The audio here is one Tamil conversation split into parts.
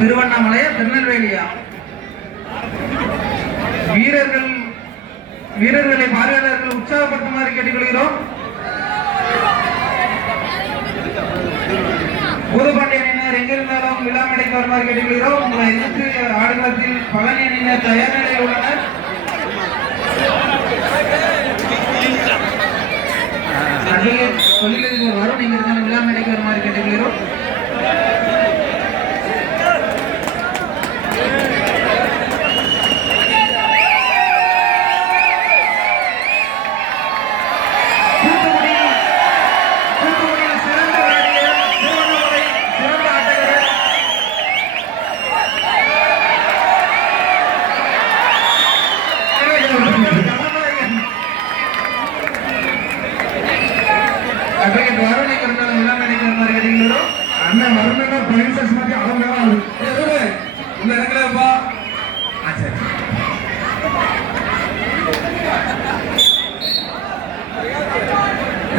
திருவண்ணாமலையா திருநெல்வேலியா? வீரர்கள் வீரர்களை பார்வையாளர்கள் உற்சாகப்படுத்துமாறு கேட்டுக்கொள்கிறோம். பூதபாண்டிய அணியினர் எங்கிருந்தாலும் விழா மேடைக்கு வருமாறு கேட்டுக்கொள்கிறோம். உங்களை எதிர்த்து ஆடுகளத்தில் பழனி அணியினர் தயார் நிலையில் உள்ளனர். தொழிலதிபர் வருண் இங்கிருந்தாலும் விழா மேடைக்கு வருமாறு கேட்டுக்கொள்கிறோம் தூத்துக்குடியில் தூத்துக்குடியில் சிறந்த விளையாடிய திருவண்ணாமலை சிறந்த ஆட்டக்காரர் அட்வொகேட் வருணை கருத்தாளர் விழா மேடைக்கு வருமாறு கேட்டுக்கொள்கிறோம் அண்ணன் வரணும்னா பிரின்சஸ் மாதிரி அவங்க தான் உள்ள இருக்கிறப்பா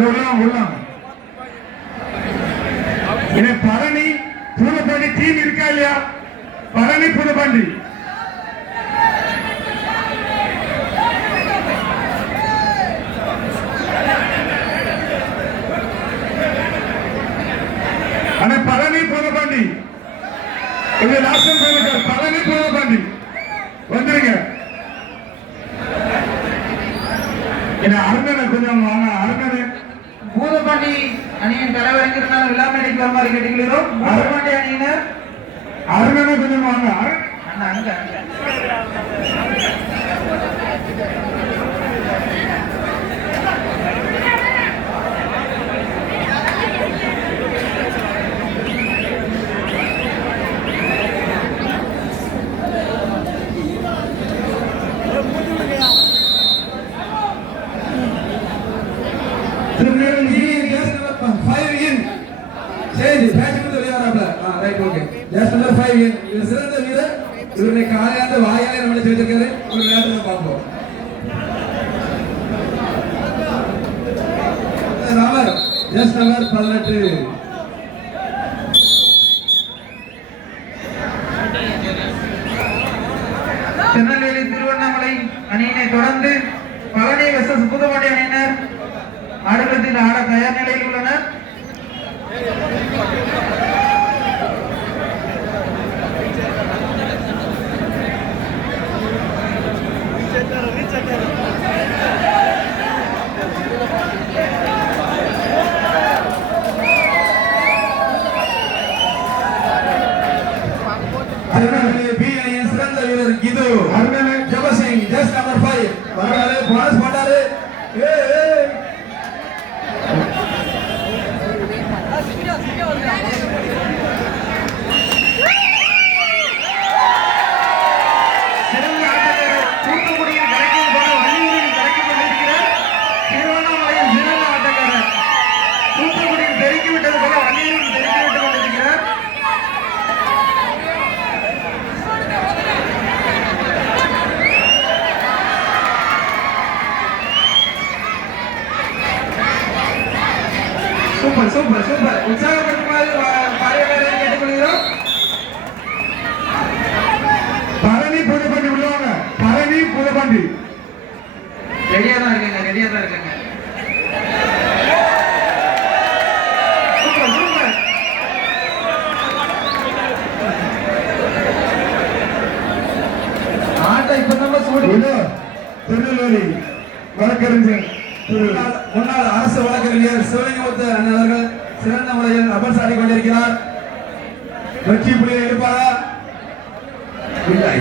உள்ளாம் உள்ளாம் இது பழனி புதுப்பண்டி டீம் இருக்கா இல்லையா? பழனி புதுப்பண்டி அண்ணா பழனி புதுப்பண்டி இது லாஸ்ட் டைம் பழனி வந்துருங்க. என்ன அருணனை கொஞ்சம் வாங்க அருணனை. பூதப்பாண்டி அணியின் தலைவர் எங்கிருந்தாலும் விழா மேடைக்கு வருமாறு கேட்டுக்கொள்கிறோம் பூதப்பாண்டி அணியினர். அருணனை கொஞ்சம் வாங்க அருண். அண்ணா அங்க அங்க. ஜஸ்ட் நம்பர் சிறந்த வீரர் இவருடைய காலையாந்து வாயாலே நம்மளை சேர்த்திருக்காரு. ஒரு விளையாட்டு பார்ப்போம். ராமர் ஜஸ்ட் நம்பர் பதினெட்டு. திருநெல்வேலி திருவண்ணாமலை அணியினை தொடர்ந்து பழனி வெசஸ் புதுப்பாண்டி அணியினர். ஆடுகளத்தில் ஆட தயார் நிலையில் உள்ளனர் திருநெல்வேலி பி அணியின் சிறந்த வீரர் கிது அருணனை ஜபசிங் ஜஸ்ட் பண்ணாரு போனஸ் பண்ணாரு ஏ சூப்பர் சூப்பர் சூப்பர். உற்சாகப்படுத்துமாறு பார்வையாளரை கேட்டுக்கொள்கிறோம். பழனி புதுப்பண்டி உள்ளவங்க பழனி புதுப்பண்டி ரெடியா தான் இருக்கேங்க ரெடியா தான் இருக்கேங்க. சூப்பர் இப்ப நம்ம சூடு. இதோ திருநெல்வேலி வழக்கறிஞர் முன்னாள் அரசு வழக்கறிஞர் சிவலிங்கமுத்து அண்ணன் அவர்கள் சிறந்த முறையில் அபர் சாடி கொண்டிருக்கிறார். வெற்றி புள்ளியை எடுப்பாரா? இல்லை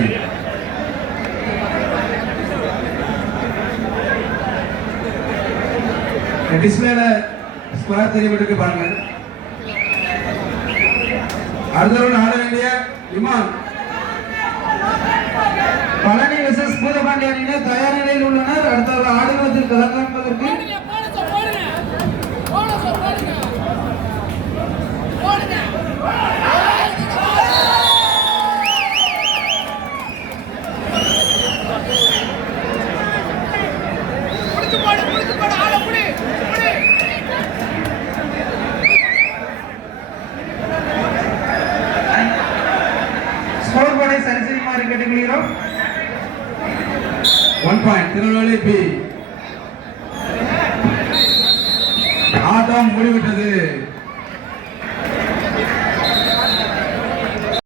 டிஸ்பிளேல ஸ்கொயர் தெரியப்பட்டிருக்கு பாருங்க அடுத்தவர்கள் ஆட வேண்டிய இமான் பழனி விசஸ் பூதபாண்டி அணியினர் நீரம் ஒன் பாயிண்ட் திருநெல்வேலி பி ஆட்டம் முடிவிட்டது